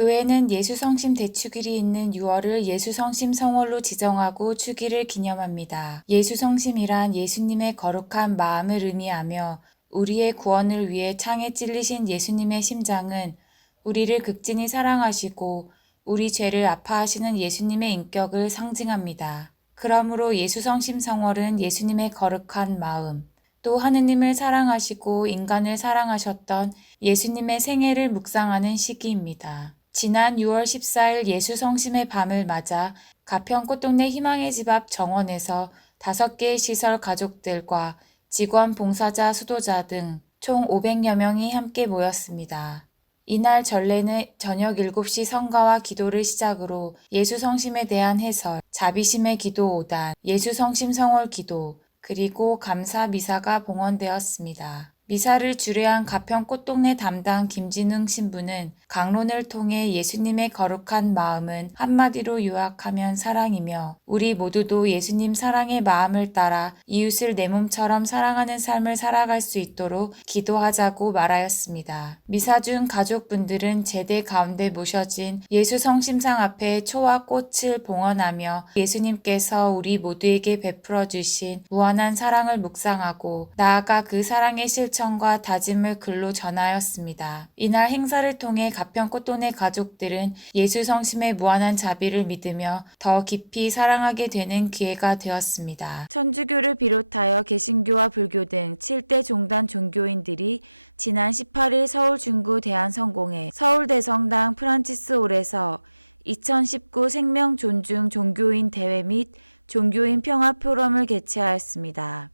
교회는 예수성심 대축일이 있는 6월을 예수성심 성월로 지정하고 축일을 기념합니다. 예수성심이란 예수님의 거룩한 마음을 의미하며 우리의 구원을 위해 창에 찔리신 예수님의 심장은 우리를 극진히 사랑하시고 우리 죄를 아파하시는 예수님의 인격을 상징합니다. 그러므로 예수성심 성월은 예수님의 거룩한 마음, 또 하느님을 사랑하시고 인간을 사랑하셨던 예수님의 생애를 묵상하는 시기입니다. 지난 6월 14일 예수성심의 밤을 맞아 가평 꽃동네 희망의 집 앞 정원에서 5개의 시설 가족들과 직원, 봉사자, 수도자 등 총 500여 명이 함께 모였습니다. 이날 전례는 저녁 7시 성가와 기도를 시작으로 예수성심에 대한 해설, 자비심의 기도 5단, 예수성심 성월 기도, 그리고 감사 미사가 봉헌되었습니다. 미사를 주례한 가평 꽃동네 담당 김진흥 신부는 강론을 통해 예수님의 거룩한 마음은 한마디로 요약하면 사랑이며 우리 모두도 예수님 사랑의 마음을 따라 이웃을 내 몸처럼 사랑하는 삶을 살아갈 수 있도록 기도하자고 말하였습니다. 미사 중 가족분들은 제대 가운데 모셔진 예수 성심상 앞에 초와 꽃을 봉헌하며 예수님께서 우리 모두에게 베풀어 주신 무한한 사랑을 묵상하고 나아가 그 사랑의 실천과 다짐을 글로 전하였습니다. 이날 행사를 통해 가평 꽃동네 가족들은 예수 성심의 무한한 자비를 믿으며 더 깊이 사랑하게 되는 기회가 되었습니다. 천주교를 비롯하여 개신교와 불교 등 7대 종단 종교인들이 지난 18일 서울 중구 대한성공회 서울대성당 프란치스홀에서 2019 생명 존중 종교인 대회 및 종교인 평화 포럼을 개최하였습니다.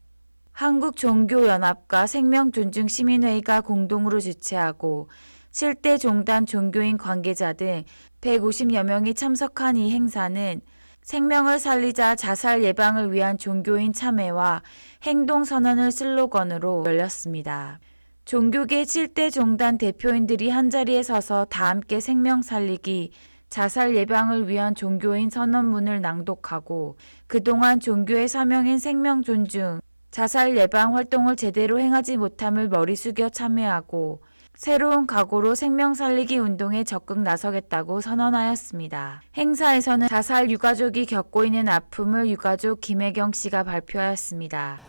한국종교연합과 생명존중시민회의가 공동으로 주최하고 7대 종단 종교인 관계자 등 150여 명이 참석한 이 행사는 생명을 살리자 자살 예방을 위한 종교인 참여와 행동선언을 슬로건으로 열렸습니다. 종교계 7대 종단 대표인들이 한자리에 서서 다 함께 생명 살리기, 자살 예방을 위한 종교인 선언문을 낭독하고 그동안 종교의 사명인 생명 존중, 자살 예방 활동을 제대로 행하지 못함을 머리 숙여 참여하고 새로운 각오로 생명 살리기 운동에 적극 나서겠다고 선언하였습니다. 행사에서는 자살 유가족이 겪고 있는 아픔을 유가족 김혜경 씨가 발표하였습니다.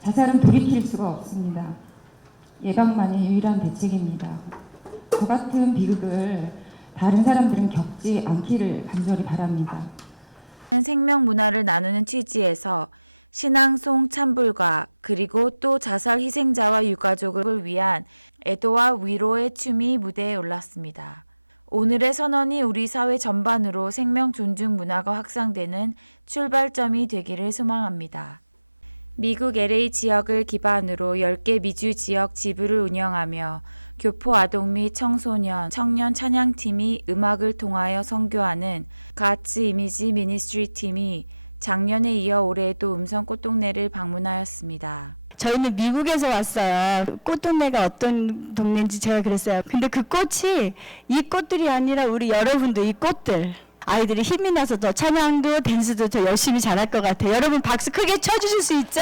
자살은 돌이킬 수가 없습니다. 예방만이 유일한 대책입니다. 저 같은 비극을 다른 사람들은 겪지 않기를 간절히 바랍니다. 생명 문화를 나누는 취지에서 신앙송 찬불과 그리고 또 자살 희생자와 유가족을 위한 애도와 위로의 춤이 무대에 올랐습니다. 오늘의 선언이 우리 사회 전반으로 생명 존중 문화가 확산되는 출발점이 되기를 소망합니다. 미국 LA 지역을 기반으로 10개 미주 지역 지부를 운영하며 교포 아동 및 청소년, 청년 찬양팀이 음악을 통하여 선교하는 God's Image Ministry 팀이 작년에 이어 올해에도 음성 꽃동네를 방문하였습니다. 저희는 미국에서 왔어요. 꽃동네가 어떤 동네인지 제가 그랬어요. 근데 그 꽃이 이 꽃들이 아니라 우리 여러분도 이 꽃들. 아이들이 힘이 나서 더 찬양도 댄스도 더 열심히 잘할 것 같아요. 여러분 박수 크게 쳐주실 수 있죠?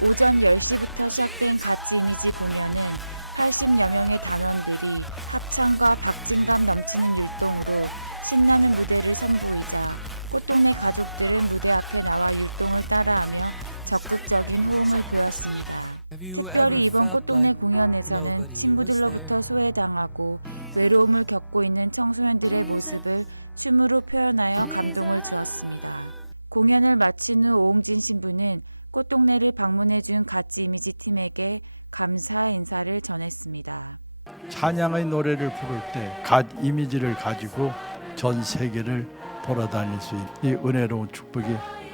오전 10시부터 시작된 갓즈 이미지 공연은 80여 명의 단원들이 합창과 박진감 넘치는 율동으로 신나는 무대를 선보이자 꽃동네 가족들은 무대 앞에 나와 율동을 따라하며 적극적인 호응을 보였습니다. 특별히 이번 꽃동네 공연에서는 친구들로부터 소외당하고 외로움을 겪고 있는 청소년들의 모습을 춤으로 표현하여 감동을 주었습니다. 공연을 마친 후 오홍진 신부는 꽃동네를 방문해준 갓즈 이미지 팀에게 감사 인사를 전했습니다. 찬양의 노래를 부를 때 갓 이미지를 가지고 전 세계를 돌아다닐 수 있는 이 은혜로운 축복이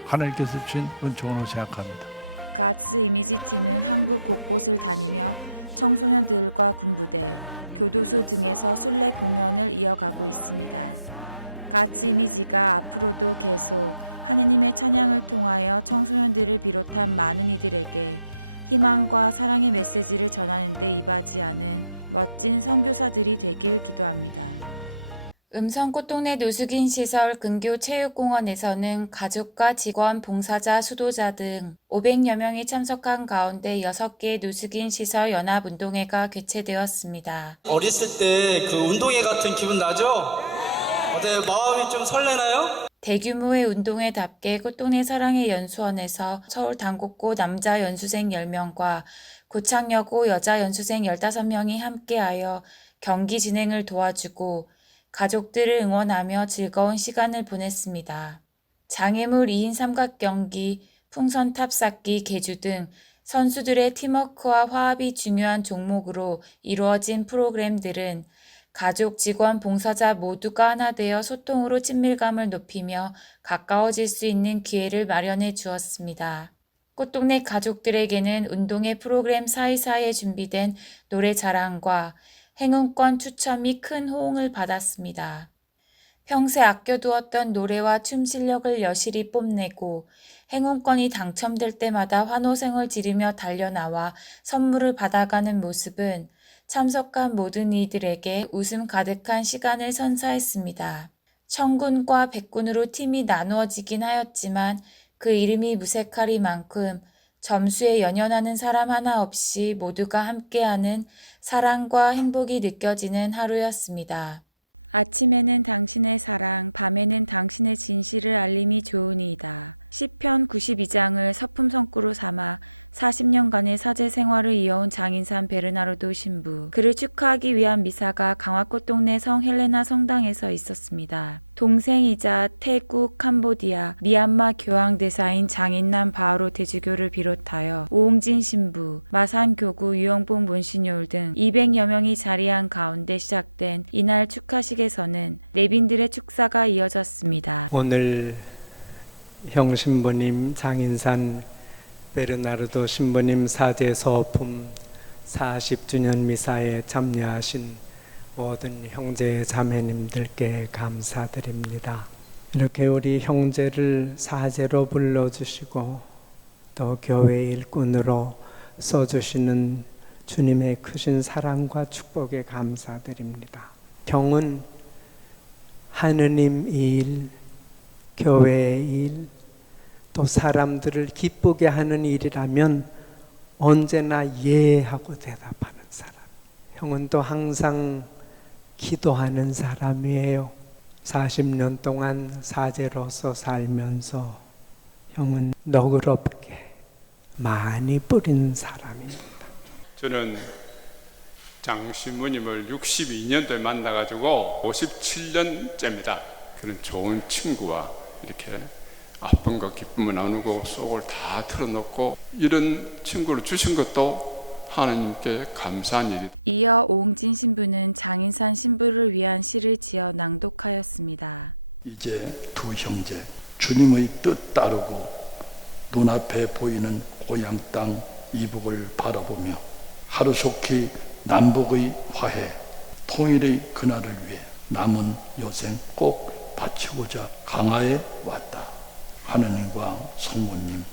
하나님께서 주신 은총으로 생각합니다. 갓즈 이미지 팀은 한국 곳곳을 다니며 청소년들과 군부대, 교도소 등에서 순례 공연을 이어가고 있습니다. 갓즈 이미지가 앞으로도 계속 하느님의 찬양을 통하여 청소년들을 비롯한 많은 이들에게 희망과 사랑의 메시지를 전하는 데 이바지하는 멋진 선교사들이 되길 기도합니다. 음성 꽃동네 노숙인 시설 근교 체육공원에서는 가족과 직원, 봉사자, 수도자 등 500여 명이 참석한 가운데 6개 노숙인 시설 연합운동회가 개최되었습니다. 어렸을 때 그 운동회 같은 기분 나죠? 어때 마음이 좀 설레나요? 대규모의 운동회답게 꽃동네 사랑의 연수원에서 서울 당곡고 남자 연수생 10명과 고창여고 여자 연수생 15명이 함께하여 경기 진행을 도와주고 가족들을 응원하며 즐거운 시간을 보냈습니다. 장애물 2인 삼각경기, 풍선 탑쌓기, 계주 등 선수들의 팀워크와 화합이 중요한 종목으로 이루어진 프로그램들은 가족, 직원, 봉사자 모두가 하나 되어 소통으로 친밀감을 높이며 가까워질 수 있는 기회를 마련해 주었습니다. 꽃동네 가족들에게는 운동회 프로그램 사이사이에 준비된 노래 자랑과 행운권 추첨이 큰 호응을 받았습니다. 평소 아껴두었던 노래와 춤 실력을 여실히 뽐내고 행운권이 당첨될 때마다 환호성을 지르며 달려나와 선물을 받아가는 모습은 참석한 모든 이들에게 웃음 가득한 시간을 선사했습니다. 청군과 백군으로 팀이 나누어지긴 하였지만 그 이름이 무색하리만큼 점수에 연연하는 사람 하나 없이 모두가 함께하는 사랑과 행복이 느껴지는 하루였습니다. 아침에는 당신의 사랑, 밤에는 당신의 진실을 알림이 좋으니이다. 시편 92장을 서품성구로 삼아 40년간의 사제 생활을 이어온 장인산 베르나르도 신부. 그를 축하하기 위한 미사가 강화꽃동네 성 헬레나 성당에서 있었습니다. 동생이자 태국, 캄보디아, 미얀마 교황대사인 장인남 바오로 대주교를 비롯하여 오홍진 신부, 마산교구 유영복 문신요울 등 200여 명이 자리한 가운데 시작된 이날 축하식에서는 내빈들의 축사가 이어졌습니다. 오늘 형 신부님, 장인산 베르나르도 신부님 사제 서품 40주년 미사에 참여하신 모든 형제 자매님들께 감사드립니다. 이렇게 우리 형제를 사제로 불러주시고 또 교회 일꾼으로 써주시는 주님의 크신 사랑과 축복에 감사드립니다. 형은 하느님 일, 교회의 일, 또 사람들을 기쁘게 하는 일이라면 언제나 예하고 대답하는 사람. 형은 또 항상 기도하는 사람이에요. 40년 동안 사제로서 살면서 형은 너그럽게 많이 뿌린 사람입니다. 저는 장 신부님을 62년도에 만나가지고 57년째입니다. 그런 좋은 친구와 이렇게 아픔과 기쁨을 나누고 속을 다 털어놓고 이런 친구를 주신 것도 하나님께 감사한 일이다. 이어 오홍진 신부는 장인산 신부를 위한 시를 지어 낭독하였습니다. 이제 두 형제 주님의 뜻 따르고 눈앞에 보이는 고향 땅 이북을 바라보며 하루속히 남북의 화해 통일의 그날을 위해 남은 여생 꼭 바치고자 강화에 왔다. 하느님과 성모님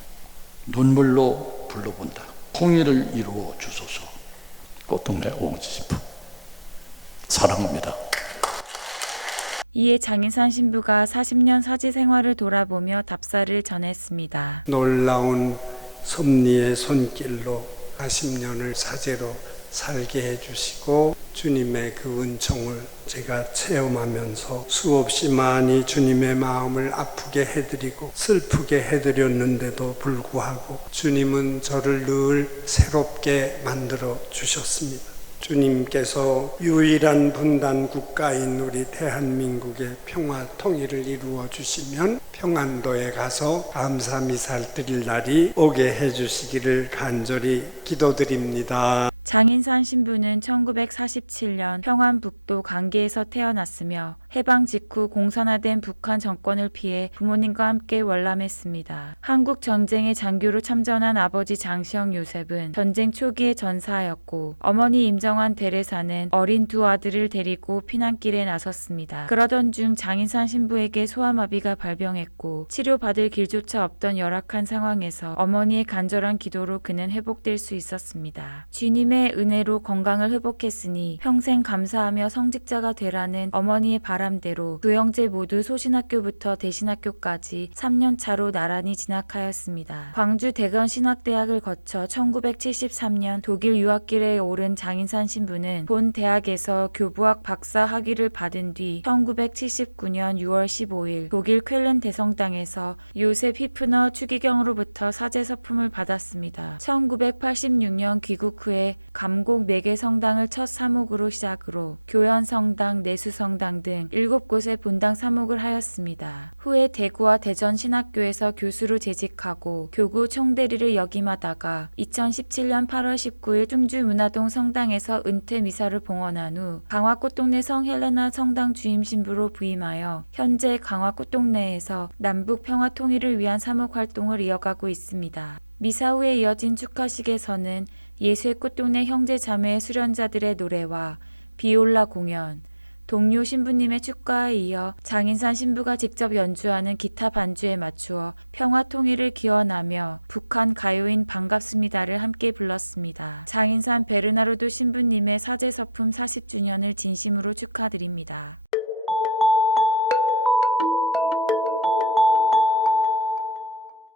눈물로 불러본다. 통일을 이루어 주소서. 꽃동네 오홍진 신부 사랑합니다. 이에 장인산 신부가 40년 사제 생활을 돌아보며 답사를 전했습니다. 놀라운 섭리의 손길로 40년을 사제로 살게 해주시고 주님의 그 은총을 제가 체험하면서 수없이 많이 주님의 마음을 아프게 해드리고 슬프게 해드렸는데도 불구하고 주님은 저를 늘 새롭게 만들어 주셨습니다. 주님께서 유일한 분단 국가인 우리 대한민국의 평화 통일을 이루어 주시면 평안도에 가서 감사 미사를 드릴 날이 오게 해주시기를 간절히 기도드립니다. 장인산 신부는 1947년 평안북도 강계에서 태어났으며 해방 직후 공산화된 북한 정권을 피해 부모님과 함께 월남했습니다. 한국 전쟁에 장교로 참전한 아버지 장시영 요셉은 전쟁 초기에 전사하였고 어머니 임정환 대레사는 어린 두 아들을 데리고 피난길에 나섰습니다. 그러던 중 장인산 신부에게 소아마비가 발병했고 치료받을 길조차 없던 열악한 상황에서 어머니의 간절한 기도로 그는 회복될 수 있었습니다. 주님의 은혜로 건강을 회복했으니 평생 감사하며 성직자가 되라는 어머니의 바람 바람대로 두 형제 모두 소신학교부터 대신학교까지 3년 차로 나란히 진학하였습니다. 광주 대건신학대학을 거쳐 1973년 독일 유학길에 오른 장인산 신부는 본 대학에서 교부학 박사 학위를 받은 뒤 1979년 6월 15일 독일 쾰른 대성당에서 요셉 히프너 추기경으로부터 사제 서품을 받았습니다. 1986년 귀국 후에 감곡 4개 성당을 첫 사목으로 시작으로 교연성당, 내수성당 등 7곳에 본당 사목을 하였습니다. 후에 대구와 대전 신학교에서 교수로 재직하고 교구 총대리를 역임하다가 2017년 8월 19일 충주 문화동 성당에서 은퇴 미사를 봉헌한 후 강화 꽃동네 성헬레나 성당 주임 신부로 부임하여 현재 강화 꽃동네에서 남북 평화 통일을 위한 사목 활동을 이어가고 있습니다. 미사 후에 이어진 축하식에서는 예수의 꽃동네 형제 자매 수련자들의 노래와 비올라 공연, 동료 신부님의 축가에 이어 장인산 신부가 직접 연주하는 기타 반주에 맞추어 평화 통일을 기원하며 북한 가요인 반갑습니다를 함께 불렀습니다. 장인산 베르나르도 신부님의 사제 서품 40주년을 진심으로 축하드립니다.